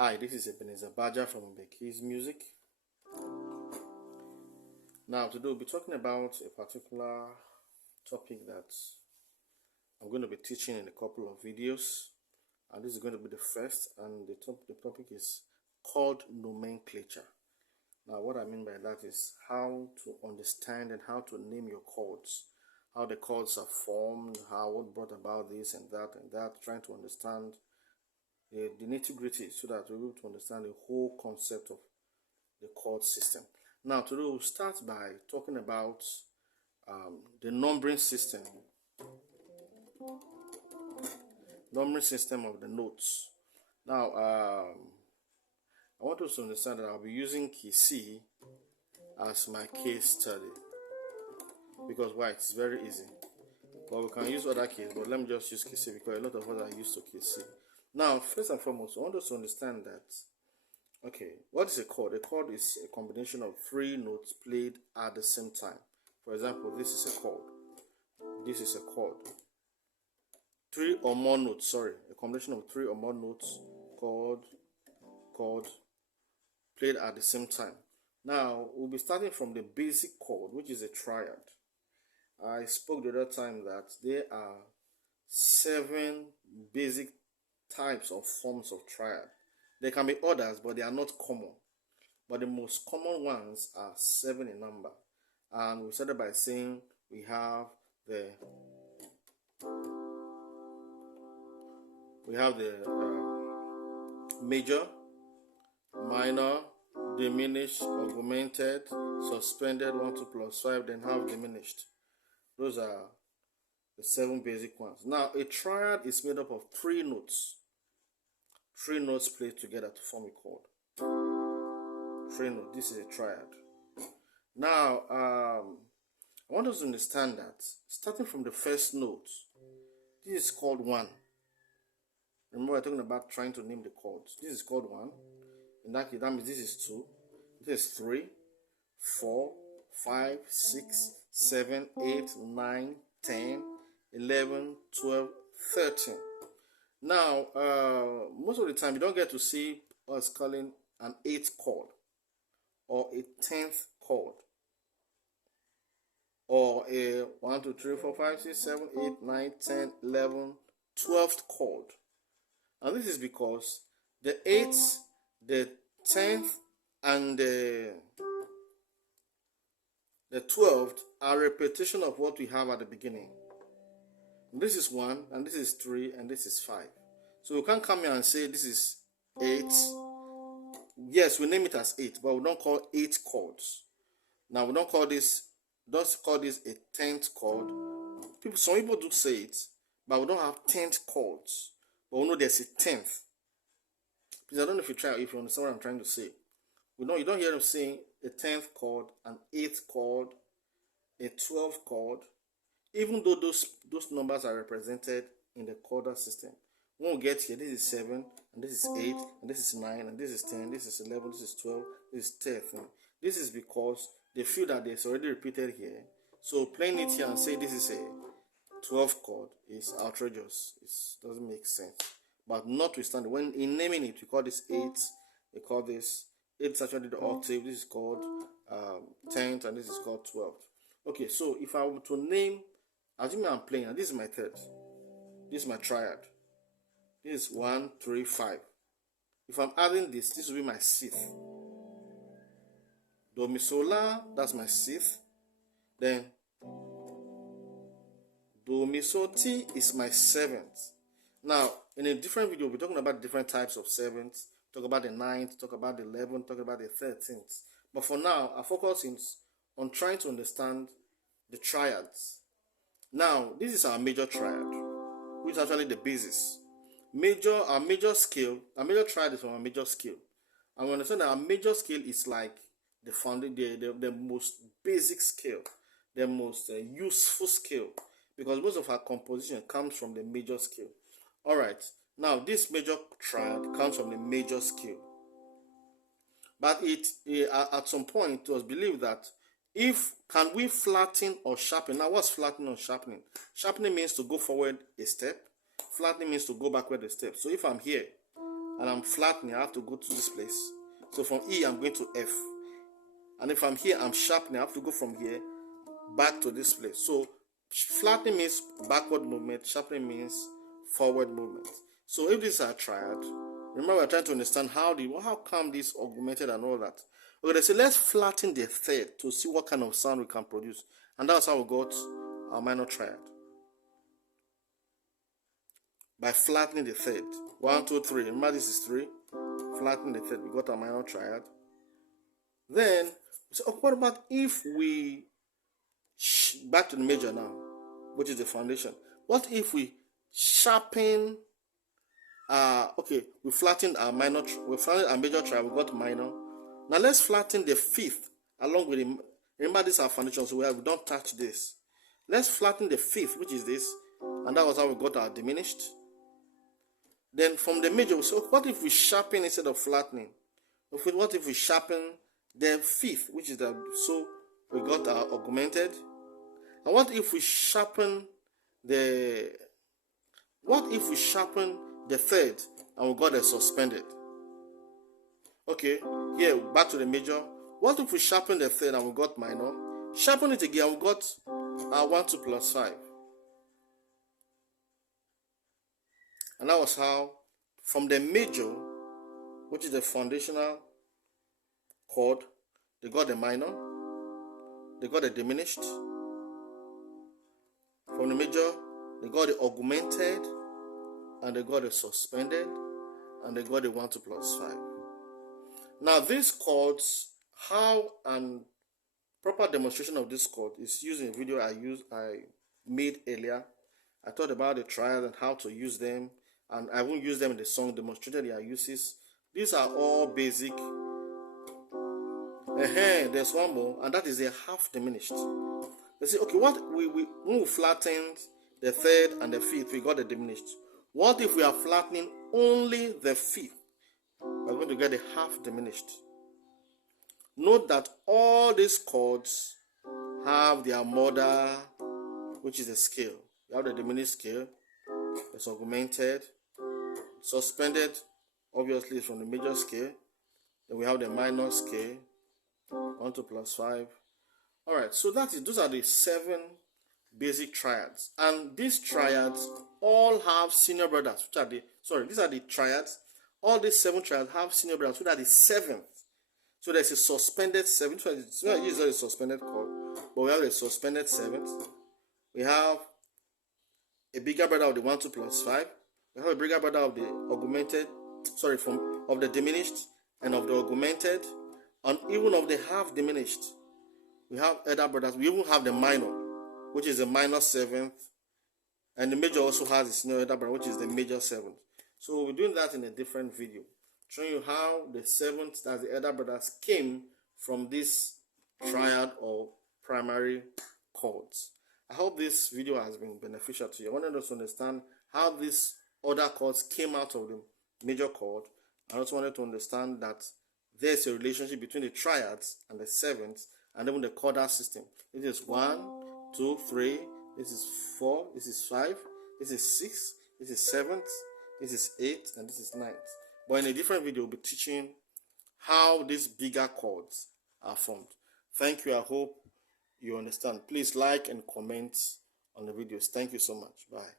Hi, this is Ebenezer Baja from Beki's Music. Now, today we'll be talking about a particular topic that I'm going to be teaching in a couple of videos, and this is going to be the first. And the topic is chord nomenclature. Now, what I mean by that is how to understand and how to name your chords, how the chords are formed, what brought about this and that, trying to understand the nitty-gritty so that we're able to understand the whole concept of the chord system. Now, today we'll start by talking about the numbering system of the notes. Now, I want us to understand that I'll be using key C as my case study because why? It's very easy. But we can use other keys, but let me just use key C because a lot of us are used to key C. Now, first and foremost, I want us to understand that, okay, what is a chord? A chord is a combination of three notes played at the same time. For example, this is a chord. This is a chord. Three or more notes, a combination of three or more notes, chord, played at the same time. Now, we'll be starting from the basic chord, which is a triad. I spoke the other time that there are 7 basic types of forms of triad. There can be others, but they are not common. But the most common ones are 7 in number. And we started by saying we have the major, minor, diminished, augmented, suspended, 1, 2 plus 5, then half diminished. Those are the 7 basic ones. Now, a triad is made up of 3 notes. 3 notes played together to form a chord. 3 notes. This is a triad. Now, I want us to understand that starting from the first note, this is called 1. Remember, we're talking about trying to name the chords. This is called 1. In that case, that means this is 2. This is 3, 4, 5, 6, 7, 8, 9, 10, 11, 12, 13. Now, most of the time, you don't get to see us calling an 8th chord or a 10th chord or a 1, 2, 3, 4, 5, 6, 7, 8, 9, 10, 11, 12th chord. And this is because the 8th, the 10th, and the 12th are repetition of what we have at the beginning. This is 1, and this is 3, and this is 5. So we can't come here and say this is 8. Yes, we name it as 8, but we don't call 8 chords. Now we don't call this a 10th chord. Some people do say it, but we don't have 10th chords. But we know there's a 10th. Please, I don't know if you understand what I'm trying to say. You don't hear them saying a 10th chord, an 8th chord, a 12th chord, even though those numbers are represented in the chordal system. When we get here, this is 7, and this is 8, and this is 9, and this is 10, this is 11, this is 12, this is 13. This is because they feel that it's already repeated here. So playing it here and say this is a 12th chord is outrageous. It doesn't make sense. But notwithstanding, when in naming it, we call this 8, we call this 8 is actually the octave, this is called 10th, and this is called 12th. Okay, so if I were to name, assuming I'm playing, and this is my 3rd, this is my triad, this is 1, 3, 5. If I'm adding this will be my 6th. Do, mi, sol, la, that's my 6th. Then do, mi, sol, ti is my 7th. Now, in a different video, we're talking about different types of 7th. Talk about the 9th, talk about the 11th, talk about the 13th. But for now, our focus is on trying to understand the triads. Now, this is our major triad, which is actually the basis. Our major triad is from our major scale. And we understand that our major scale is like the most basic scale, the most useful scale, because most of our composition comes from the major scale. All right. Now, this major triad comes from the major scale. But at some point, it was believed that can we flatten or sharpen? Now, what's flattening or sharpening? Sharpening means to go forward a step. Flattening means to go backward a step. So if I'm here and I'm flattening, I have to go to this place. So from E, I'm going to F. And if I'm here, I'm sharpening, I have to go from here back to this place. So flattening means backward movement, sharpening means forward movement. So if this is a triad, remember we're trying to understand how come this augmented and all that. Okay, they say let's flatten the third to see what kind of sound we can produce. And that's how we got our minor triad. By flattening the third. 1, 2, 3. Remember this is 3. Flatten the third. We got our minor triad. Then we say, what about if we back to the major now, which is the foundation. What if we sharpen? Okay, we flattened our minor. We flattened our major triad. We got minor. Now let's flatten the fifth along with the. Remember this is our foundation, so we don't touch this. Let's flatten the fifth, which is this, and that was how we got our diminished. Then from the major, so what if we sharpen instead of flattening? What if we sharpen the fifth, which is the, so we got our augmented. And what if we sharpen the third and we got a suspended? Okay, here back to the major. What if we sharpen the third and we got minor? Sharpen it again, we got our 1, 2 plus 5. And that was how, from the major, which is the foundational chord, they got the minor, they got the diminished. From the major, they got the augmented, and they got the suspended, and they got the 1, 2 plus 5. Now these chords, how and proper demonstration of this chord is used in a video I made earlier. I talked about the triad and how to use them, and I won't use them in the song, demonstrated their uses. These are all basic. There's one more, and that is a half diminished. They say, okay, what when we flattened the third and the fifth, we got the diminished. What if we are flattening only the fifth? We're going to get a half diminished. Note that all these chords have their mother, which is a scale. You have the diminished scale, it's augmented, suspended, obviously from the major scale. Then we have the minor scale, 1, 2 plus 5. Alright, so those are the 7 basic triads. And these triads all have senior brothers, which are these are the triads. All these 7 triads have senior brothers, which are the 7th. So there's a suspended 7th. It's not usually a suspended chord, but we have a suspended 7th. We have a bigger brother of the 1, 2 plus 5. We have a bigger brother of the augmented, of the diminished and of the augmented, and even of the half diminished. We have other brothers. We even have the minor, which is the minor 7th, and the major also has a senior elder brother, which is the major 7th. So we're doing that in a different video, showing you how the 7th, that the elder brothers, came from this triad or primary chords. I hope this video has been beneficial to you. I wanted us to understand how these other chords came out of the major chord. I also wanted to understand that there's a relationship between the triads and the 7th, and even the chordal system. This is 1, 2, 3, this is 4, this is 5, this is 6, this is 7th, this is 8, and this is 9th. But in a different video, we'll be teaching how these bigger chords are formed. Thank you. I hope you understand. Please like and comment on the videos. Thank you so much. Bye.